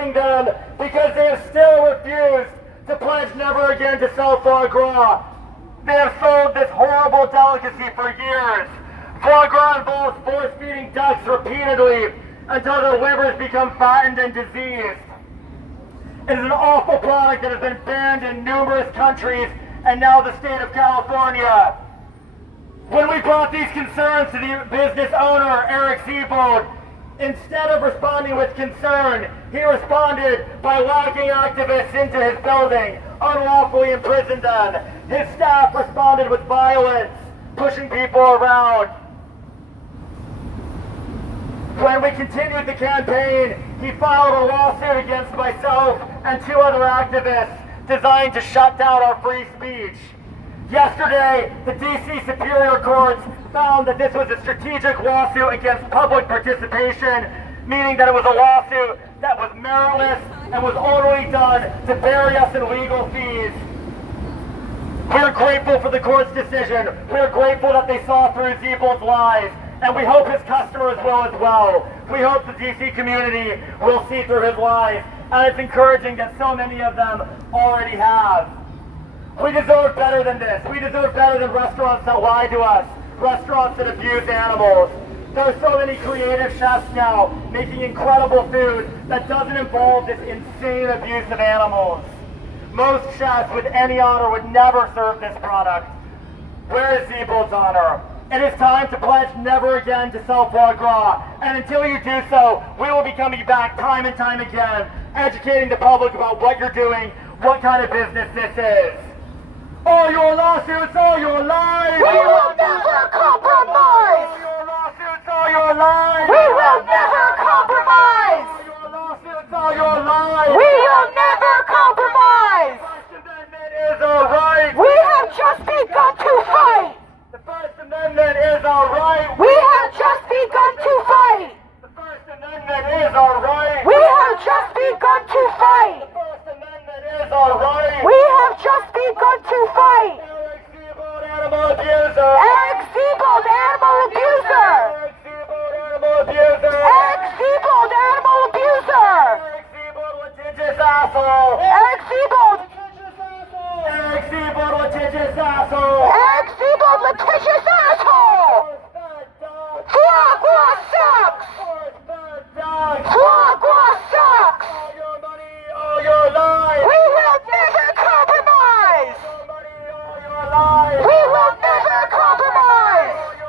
cursing them because they have still refused to pledge never again to sell foie gras. They have sold this horrible delicacy for years. Foie gras involves force-feeding ducks repeatedly until their livers become fattened and diseased. It is an awful product that has been banned in numerous countries and now the state of California. When we brought these concerns to the business owner, Eric Seabold, instead of responding with concern, he responded by locking activists into his building, unlawfully imprisoned them. His staff responded with violence, pushing people around. When we continued the campaign, he filed a lawsuit against myself and 2 other activists designed to shut down our free speech. Yesterday, the D.C. Superior Courts found that this was a strategic lawsuit against public participation, meaning that it was a lawsuit that was meritless and was only done to bury us in legal fees. We're grateful for the court's decision. We're grateful that they saw through Seabold's lies, and we hope his customers will as well. We hope the D.C. community will see through his lies, and it's encouraging that so many of them already have. We deserve better than this. We deserve better than restaurants that lie to us, restaurants that abuse animals. There are so many creative chefs now making incredible food that doesn't involve this insane abuse of animals. Most chefs with any honor would never serve this product. Where is Seabold's honor? It is time to pledge never again to sell foie gras. And until you do so, we will be coming back time and time again, educating the public about what you're doing, what kind of business this is. All your lawsuits, all your lies!